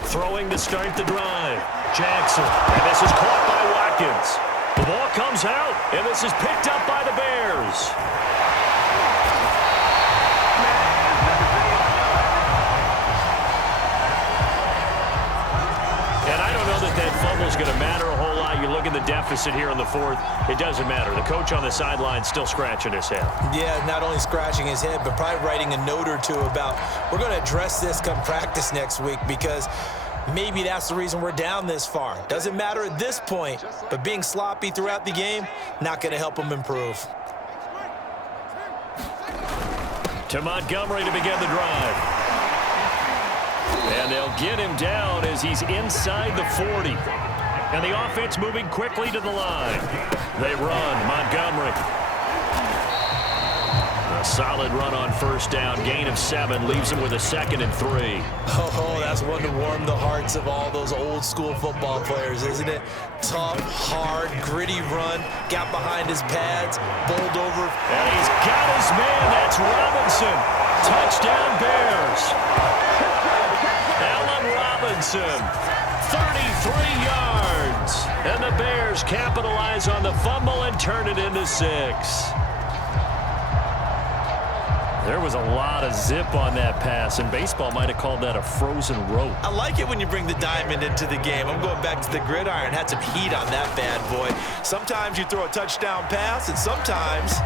Throwing to start the drive. Jackson. And this is caught by Watkins. The ball comes out, and this is picked up by the Bears. And I don't know that fumble is going to matter a whole lot. You look at the deficit here in the 4th. It doesn't matter. The coach on the sideline still scratching his head. Yeah, not only scratching his head, but probably writing a note or two about we're going to address this come practice next week because maybe that's the reason we're down this far. Doesn't matter at this point, but being sloppy throughout the game, not going to help him improve. To Montgomery to begin the drive. And they'll get him down as he's inside the 40. And the offense moving quickly to the line. They run. Montgomery. A solid run on 1st down. Gain of 7. Leaves him with a 2nd and 3. Oh, that's one to warm the hearts of all those old school football players, isn't it? Tough, hard, gritty run. Got behind his pads. Bowled over. And he's got his man. That's Robinson. Touchdown Bears. Allen Robinson. 33 yards. And the Bears capitalize on the fumble and turn it into 6. There was a lot of zip on that pass, and baseball might have called that a frozen rope. I like it when you bring the diamond into the game. I'm going back to the gridiron. Had some heat on that bad boy. Sometimes you throw a touchdown pass, and sometimes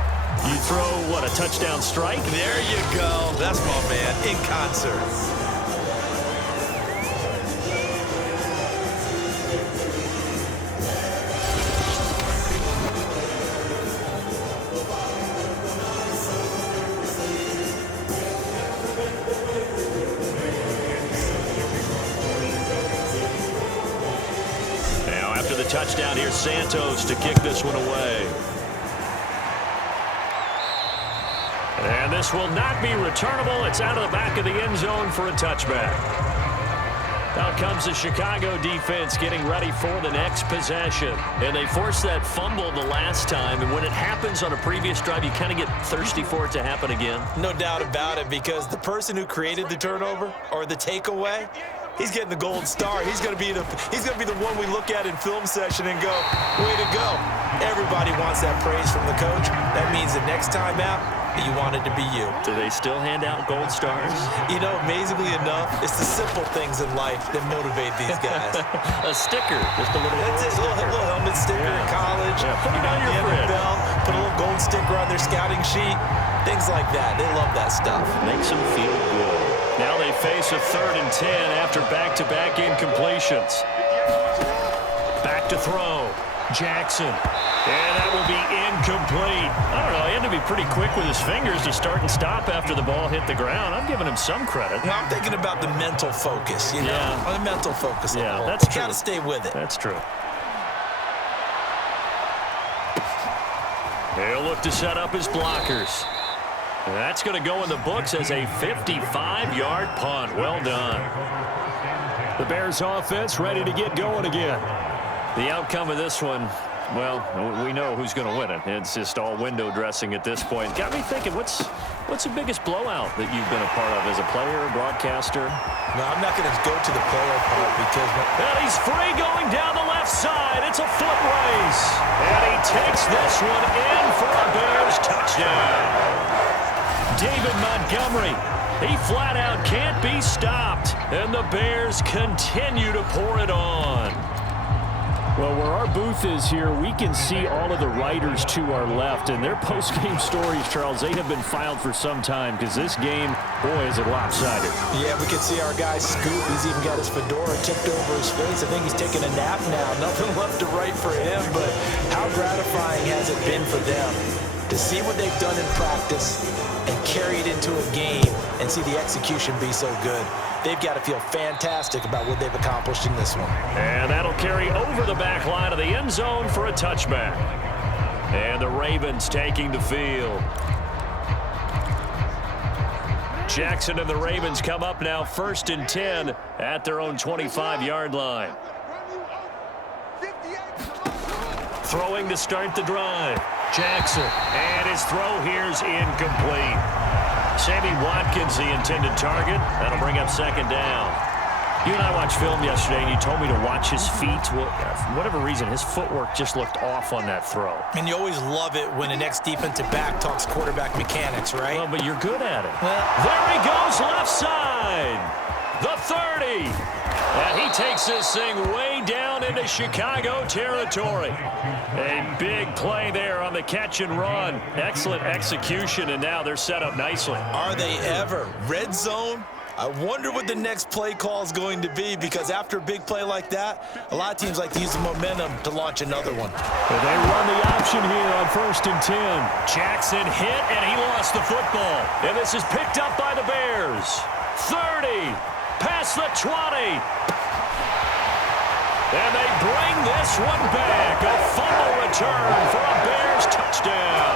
you throw, what, a touchdown strike? There you go. That's my man, in concert. Touchdown here, Santos to kick this one away. And this will not be returnable. It's out of the back of the end zone for a touchback. Out comes the Chicago defense getting ready for the next possession. And they forced that fumble the last time, and when it happens on a previous drive, you kind of get thirsty for it to happen again. No doubt about it, because the person who created the turnover or the takeaway, he's getting the gold star. He's going to be the one we look at in film session and go, way to go. Everybody wants that praise from the coach. That means the next time out, you want it to be you. Do they still hand out gold stars? You know, amazingly enough, it's the simple things in life that motivate these guys. A sticker, just a little. That's it, a little helmet sticker in college. Yeah, put it on your fridge. NFL, put a little gold sticker on their scouting sheet. Things like that. They love that stuff. Makes them feel good. Now they face a 3rd and 10 after back-to-back incompletions. Back to throw. Jackson. And that will be incomplete. I don't know. He had to be pretty quick with his fingers to start and stop after the ball hit the ground. I'm giving him some credit. Well, I'm thinking about the mental focus, you know? Yeah. The mental focus. Yeah, that's true. You got to stay with it. That's true. He'll look to set up his blockers. And that's going to go in the books as a 55-yard punt. Well done. The Bears offense ready to get going again. The outcome of this one, well, we know who's going to win it. It's just all window dressing at this point. Got me thinking, what's the biggest blowout that you've been a part of as a player, broadcaster? No, I'm not going to go to the player part because... And he's free going down the left side. It's a foot race. And he takes this one in for a Bears touchdown. David Montgomery, he flat out can't be stopped. And the Bears continue to pour it on. Well, where our booth is here, we can see all of the writers to our left, and their post-game stories, Charles, they have been filed for some time because this game, boy, is it lopsided. Yeah, we can see our guy Scoop. He's even got his fedora tipped over his face. I think he's taking a nap now. Nothing left to write for him, but how gratifying has it been for them to see what they've done in practice and carry it into a game and see the execution be so good. They've got to feel fantastic about what they've accomplished in this one. And that'll carry over the back line of the end zone for a touchback. And the Ravens taking the field. Jackson and the Ravens come up now 1st and 10 at their own 25-yard line. Throwing to start the drive. Jackson. And his throw here's incomplete. Sammy Watkins, the intended target. That'll bring up 2nd down. You and I watched film yesterday, and you told me to watch his feet. Well, for whatever reason, his footwork just looked off on that throw. And you always love it when an ex-defensive back talks quarterback mechanics, right? Well, but you're good at it. Well, there he goes, left side. The 30. And he takes this thing way down into Chicago territory. A big play there on the catch and run. Excellent execution, and now they're set up nicely. Are they ever? Red zone? I wonder what the next play call is going to be, because after a big play like that, a lot of teams like to use the momentum to launch another one. But they run the option here on 1st and 10. Jackson hit, and he lost the football. And this is picked up by the Bears. 30, past the 20. And they bring this one back. A fumble return for a Bears touchdown.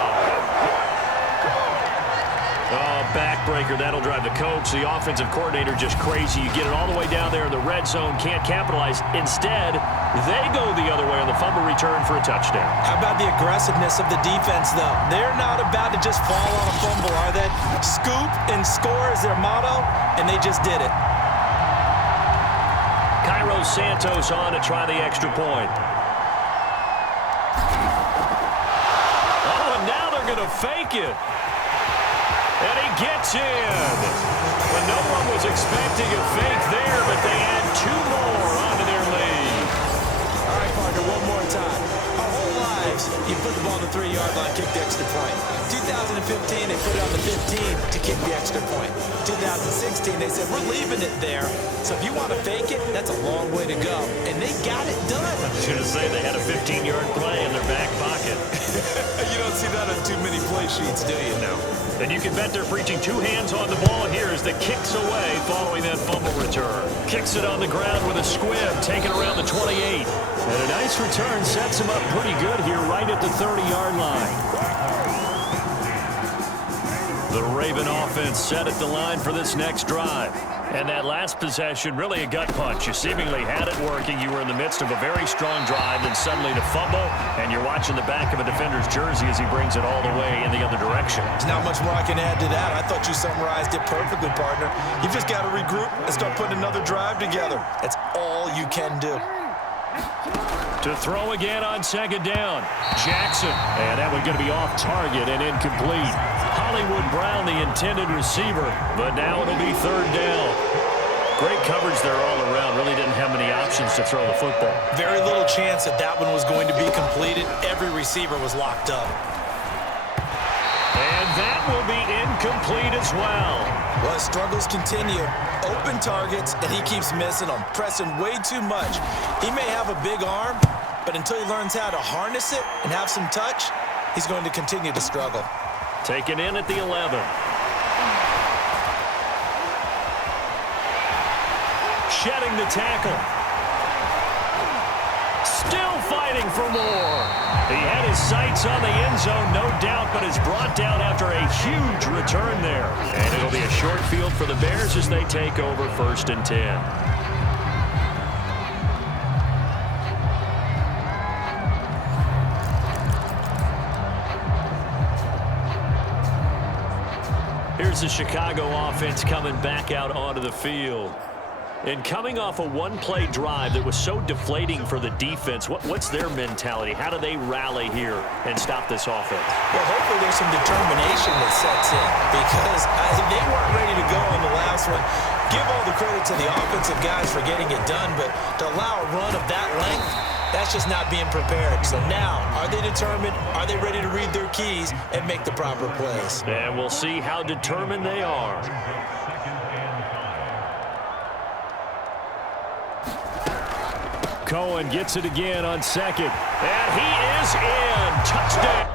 Backbreaker, that'll drive the coach. The offensive coordinator just crazy. You get it all the way down there in the red zone, can't capitalize. Instead, they go the other way on the fumble return for a touchdown. How about the aggressiveness of the defense, though? They're not about to just fall on a fumble, are they? Scoop and score is their motto, and they just did it. Cairo Santos on to try the extra point. Oh, and now they're going to fake it. And he gets in. And no one was expecting a fake there, but they add 2 more onto their lead. All right, partner, one more time. Our whole lives, you put the ball on the 3-yard line, kick the extra point. 2015, they put it on the 15 to kick the extra point. 2016, they said, we're leaving it there. So if you want to fake it, that's a long way to go. And they got it done. I was going to say they had a 15-yard play in their back pocket. You don't see that on too many play sheets, do you? No. And you can bet they're preaching 2 hands on the ball here as the kicks away following that fumble return. Kicks it on the ground with a squib, taken around the 28. And a nice return sets him up pretty good here right at the 30-yard line. The Raven offense set at the line for this next drive. And that last possession, really a gut punch. You seemingly had it working. You were in the midst of a very strong drive, then suddenly to fumble, and you're watching the back of a defender's jersey as he brings it all the way in the other direction. There's not much more I can add to that. I thought you summarized it perfectly, partner. You've just got to regroup and start putting another drive together. That's all you can do. To throw again on 2nd down. Jackson. And that one's going to be off target and incomplete. Hollywood Brown, the intended receiver, but now it'll be 3rd down. Great coverage there all around. Really didn't have many options to throw the football. Very little chance that that one was going to be completed. Every receiver was locked up. And that will be incomplete as well. Well, struggles continue. Open targets, and he keeps missing them, pressing way too much. He may have a big arm, but until he learns how to harness it and have some touch, he's going to continue to struggle. Taken in at the 11. Shedding the tackle. Still fighting for more. He had his sights on the end zone, no doubt, but is brought down after a huge return there. And it'll be a short field for the Bears as they take over 1st and 10. Here's the Chicago offense coming back out onto the field. And coming off a one-play drive that was so deflating for the defense, what's their mentality? How do they rally here and stop this offense? Well, hopefully there's some determination that sets in, because they weren't ready to go on the last one. Give all the credit to the offensive guys for getting it done, but to allow a run of that length, that's just not being prepared. So now, are they determined? Are they ready to read their keys and make the proper plays? And we'll see how determined they are. Cohen gets it again on 2nd. And he is in. Touchdown.